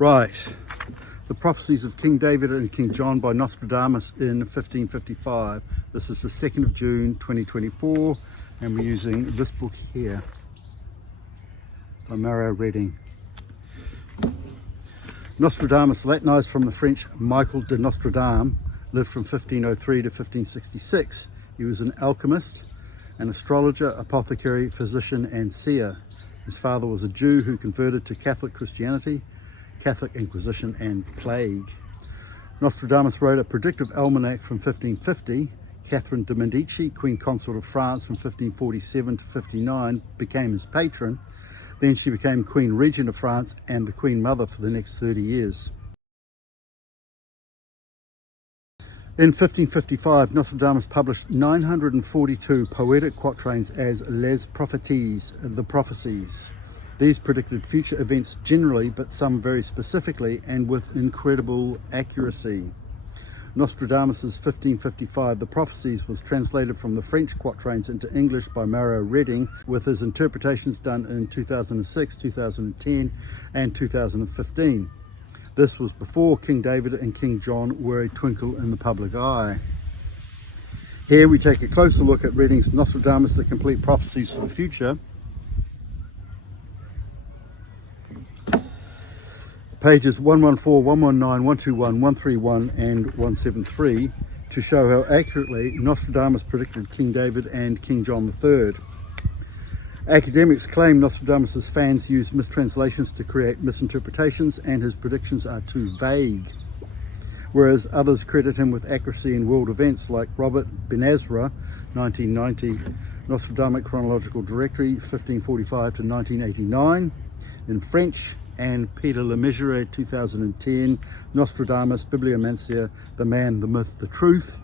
Right, the Prophecies of King David and King John by Nostradamus in 1555. This is the 2nd of June 2024, and we're using this book here by Merovingian. Nostradamus, Latinized from the French Michael de Nostradam, lived from 1503 to 1566. He was an alchemist, an astrologer, apothecary, physician and seer. His father was a Jew who converted to Catholic Christianity, Catholic Inquisition and plague. Nostradamus wrote a predictive almanac from 1550. Catherine de' Medici, Queen Consort of France from 1547 to 59, became his patron. Then she became Queen Regent of France and the Queen Mother for the next 30 years. In 1555, Nostradamus published 942 poetic quatrains as Les Prophecies, the Prophecies. These predicted future events generally, but some very specifically and with incredible accuracy. Nostradamus's 1555 The Prophecies was translated from the French quatrains into English by Merovingian, with his interpretations done in 2006, 2010 and 2015. This was before King David and King John were a twinkle in the public eye. Here we take a closer look at readings Nostradamus, the complete prophecies for the future. Pages 114, 119, 121, 131 and 173 to show how accurately Nostradamus predicted King David and King John III. Academics claim Nostradamus' fans use mistranslations to create misinterpretations and his predictions are too vague, whereas others credit him with accuracy in world events like Robert Ben Ezra, 1990, Nostradamus Chronological Directory, 1545 to 1989, in French, and Peter Lemessurier, 2010, Nostradamus, Bibliomancia, the Man, the Myth, the Truth.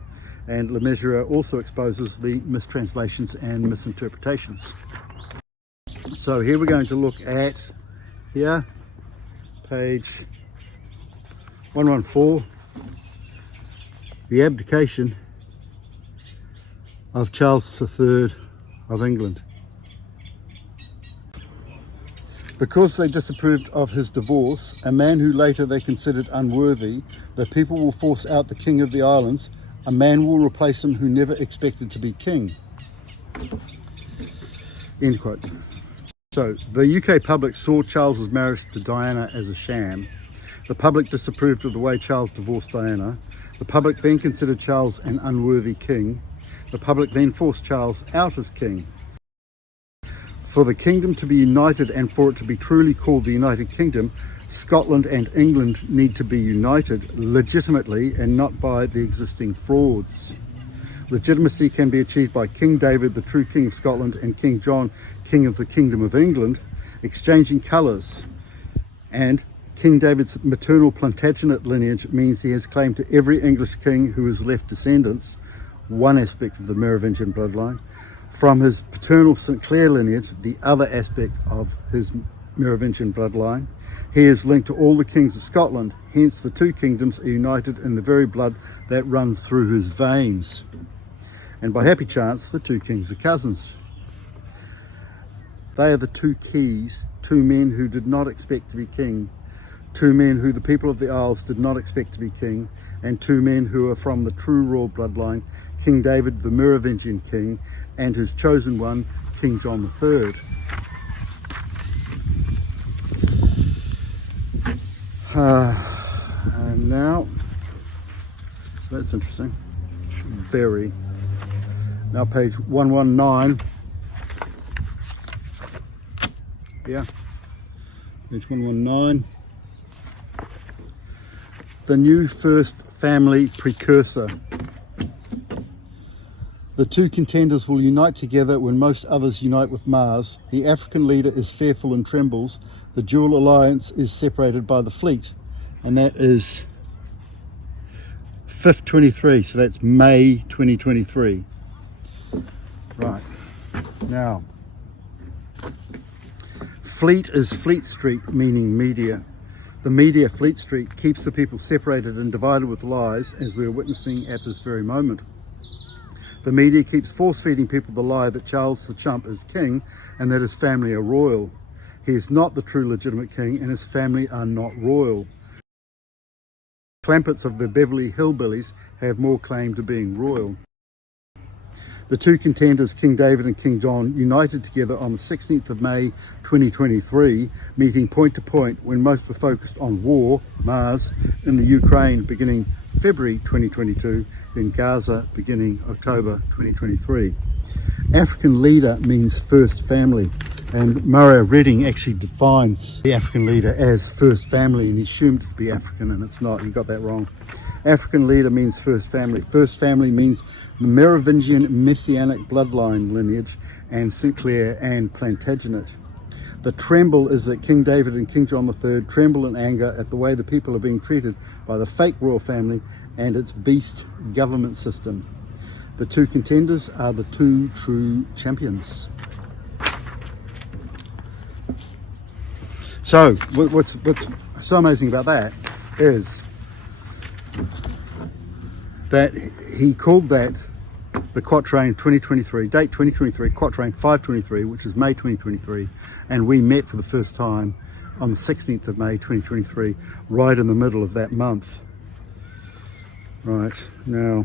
And Lemessurier also exposes the mistranslations and misinterpretations. So here we're going to look at, here, page 114, the abdication of Charles III of England. Because they disapproved of his divorce, a man who later they considered unworthy, the people will force out the king of the islands. A man will replace him who never expected to be king. End quote. So, the UK public saw Charles's marriage to Diana as a sham. The public disapproved of the way Charles divorced Diana. The public then considered Charles an unworthy king. The public then forced Charles out as king. For the kingdom to be united and for it to be truly called the United Kingdom, Scotland and England need to be united legitimately and not by the existing frauds. Legitimacy can be achieved by King David, the true King of Scotland, and King John, King of the Kingdom of England, exchanging colours. And King David's maternal Plantagenet lineage means he has claim to every English king who has left descendants, one aspect of the Merovingian bloodline. From his paternal St Clair lineage, the other aspect of his Merovingian bloodline, he is linked to all the kings of Scotland, hence the two kingdoms are united in the very blood that runs through his veins. And by happy chance, the two kings are cousins. They are the two keys, two men who did not expect to be king, two men who the people of the Isles did not expect to be king, and two men who are from the true royal bloodline, King David, the Merovingian king, and his chosen one, King John III. And now, that's interesting, very. Now page 119, yeah, page 119, the new first family precursor. The two contenders will unite together when most others unite with Mars. The African leader is fearful and trembles. The dual alliance is separated by the fleet. And that is 5th 23, so that's May 2023. Right, now, fleet is Fleet Street, meaning media. The media, Fleet Street, keeps the people separated and divided with lies, as we are witnessing at this very moment. The media keeps force-feeding people the lie that Charles the Chump is king and that his family are royal. He is not the true legitimate king, and his family are not royal. Clampets of the Beverly Hillbillies have more claim to being royal. The two contenders, King David and King John, united together on the 16th of May 2023, meeting point to point when most were focused on war, Mars, in the Ukraine beginning February 2022, then Gaza beginning October 2023. African leader means first family, and Murray Reading actually defines the African leader as first family, and he assumed it to be African, and it's not. He got that wrong. African leader means first family. First family means the Merovingian Messianic Bloodline lineage and St Clair and Plantagenet. The tremble is that King David and King John III tremble in anger at the way the people are being treated by the fake royal family and its beast government system. The two contenders are the two true champions. So what's so amazing about that is that he called that the QUATRAIN 2023, date 2023, QUATRAIN 523, which is May 2023, and we met for the first time on the 16th of May 2023, right in the middle of that month. Right, now,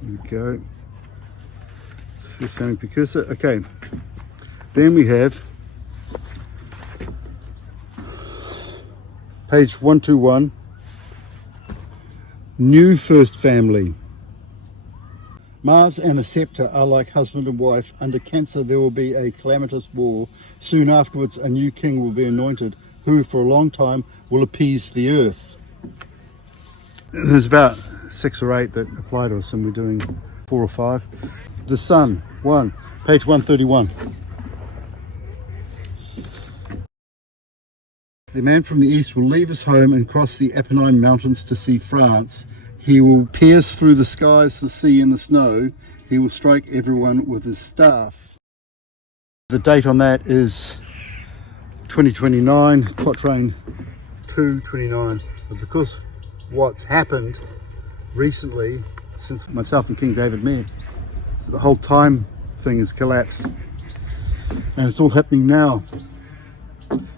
here we go. Just going precursor. Okay, then we have page 121, new first family. Mars and the scepter are like husband and wife. Under Cancer there will be a calamitous war. Soon afterwards a new king will be anointed, who for a long time will appease the earth. There's about 6 or 8 that apply to us, and we're doing 4 or 5. The Sun, 1, page 131. The man from the east will leave his home and cross the Apennine Mountains to see France. He will pierce through the skies, the sea and the snow. He will strike everyone with his staff. The date on that is 2029, QUATRAIN 229. But because what's happened recently since myself and King David met, so the whole time thing has collapsed, and it's all happening now.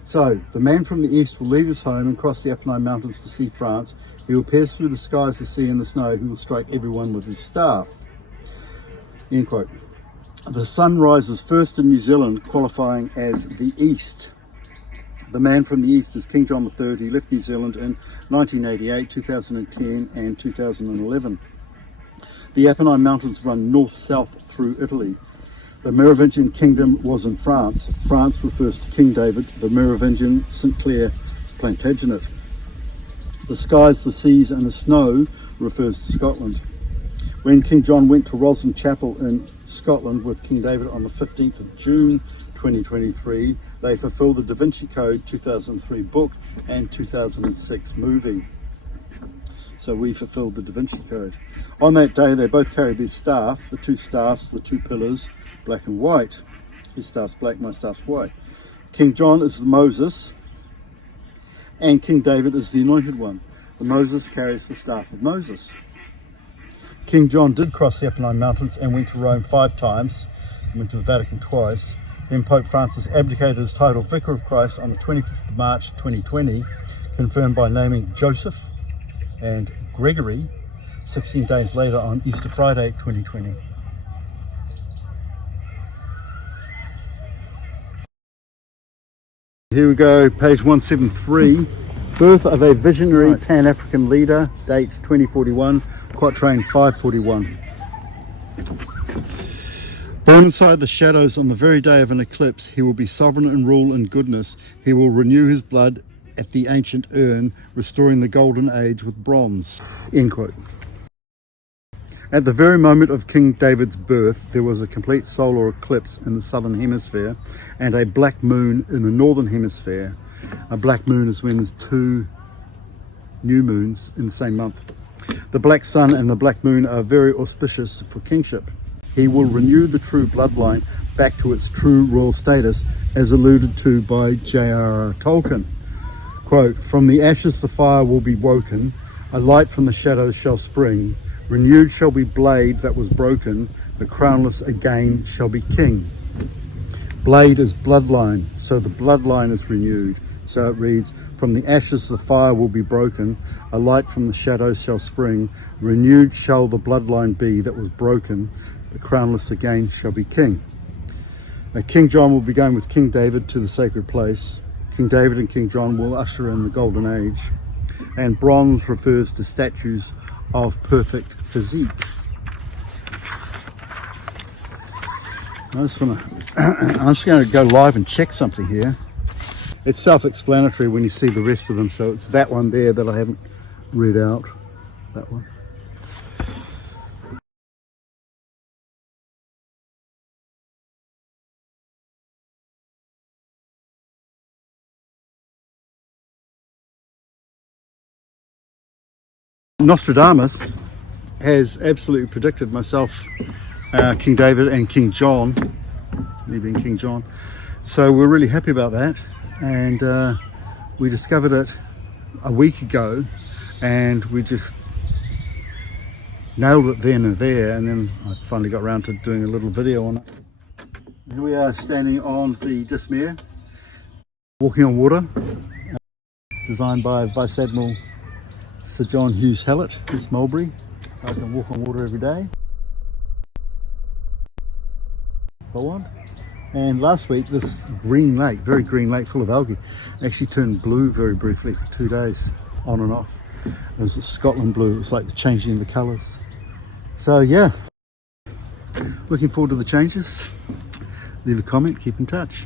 So, the man from the east will leave his home and cross the Apennine Mountains to see France. He will pierce through the skies, the sea and the snow. He will strike everyone with his staff. End quote. The sun rises first in New Zealand, qualifying as the east. The man from the east is King John III. He left New Zealand in 1988, 2010 and 2011. The Apennine Mountains run north-south through Italy. The Merovingian kingdom was in France. France refers to King David, the Merovingian St Clair Plantagenet. The skies, the seas and the snow refers to Scotland. When King John went to Roslin Chapel in Scotland with King David on the 15th of June 2023, they fulfilled the Da Vinci Code 2003 book and 2006 movie. So we fulfilled the Da Vinci Code. On that day they both carried their staff, the two staffs, the 2 pillars, black and white. His staff's black, my staff's white. King John is the Moses and King David is the anointed one. The Moses carries the staff of Moses. King John did cross the Apennine Mountains and went to Rome 5 times, went to the Vatican twice. Then Pope Francis abdicated his title Vicar of Christ on the 25th of March 2020, confirmed by naming Joseph and Gregory 16 days later on Easter Friday 2020. Here we go, page 173. Birth of a visionary Pan-African leader, date 2041, QUATRAIN 541. Born inside the shadows on the very day of an eclipse, he will be sovereign and rule in goodness. He will renew his blood at the ancient urn, restoring the golden age with bronze. End quote. At the very moment of King David's birth, there was a complete solar eclipse in the southern hemisphere and a black moon in the northern hemisphere. A black moon is when there's 2 new moons in the same month. The black sun and the black moon are very auspicious for kingship. He will renew the true bloodline back to its true royal status, as alluded to by J.R.R. Tolkien. Quote, "From the ashes the fire will be woken, a light from the shadows shall spring. Renewed shall be blade that was broken, the crownless again shall be king." Blade is bloodline, so the bloodline is renewed. So it reads, from the ashes the fire will be broken, a light from the shadows shall spring, renewed shall the bloodline be that was broken, the crownless again shall be king. King John will be going with King David to the sacred place. King David and King John will usher in the golden age. And bronze refers to statues of perfect physique. I'm just going to go live and check something here. It's self-explanatory when you see the rest of them, so it's that one there that I haven't read out. That one. Nostradamus has absolutely predicted myself, King David and King John, me being King John. So we're really happy about that, and we discovered it a week ago, and we just nailed it then and there, and then I finally got around to doing a little video on it. Here we are standing on the Dismere, walking on water, designed by Vice Admiral Sir John Hughes Hallett, East Mulberry. I can walk on water every day if I want. And last week, this green lake, very green lake full of algae, actually turned blue very briefly for 2 days, on and off. It was a Scotland blue. It was like the changing of the colours. So yeah, looking forward to the changes. Leave a comment, keep in touch.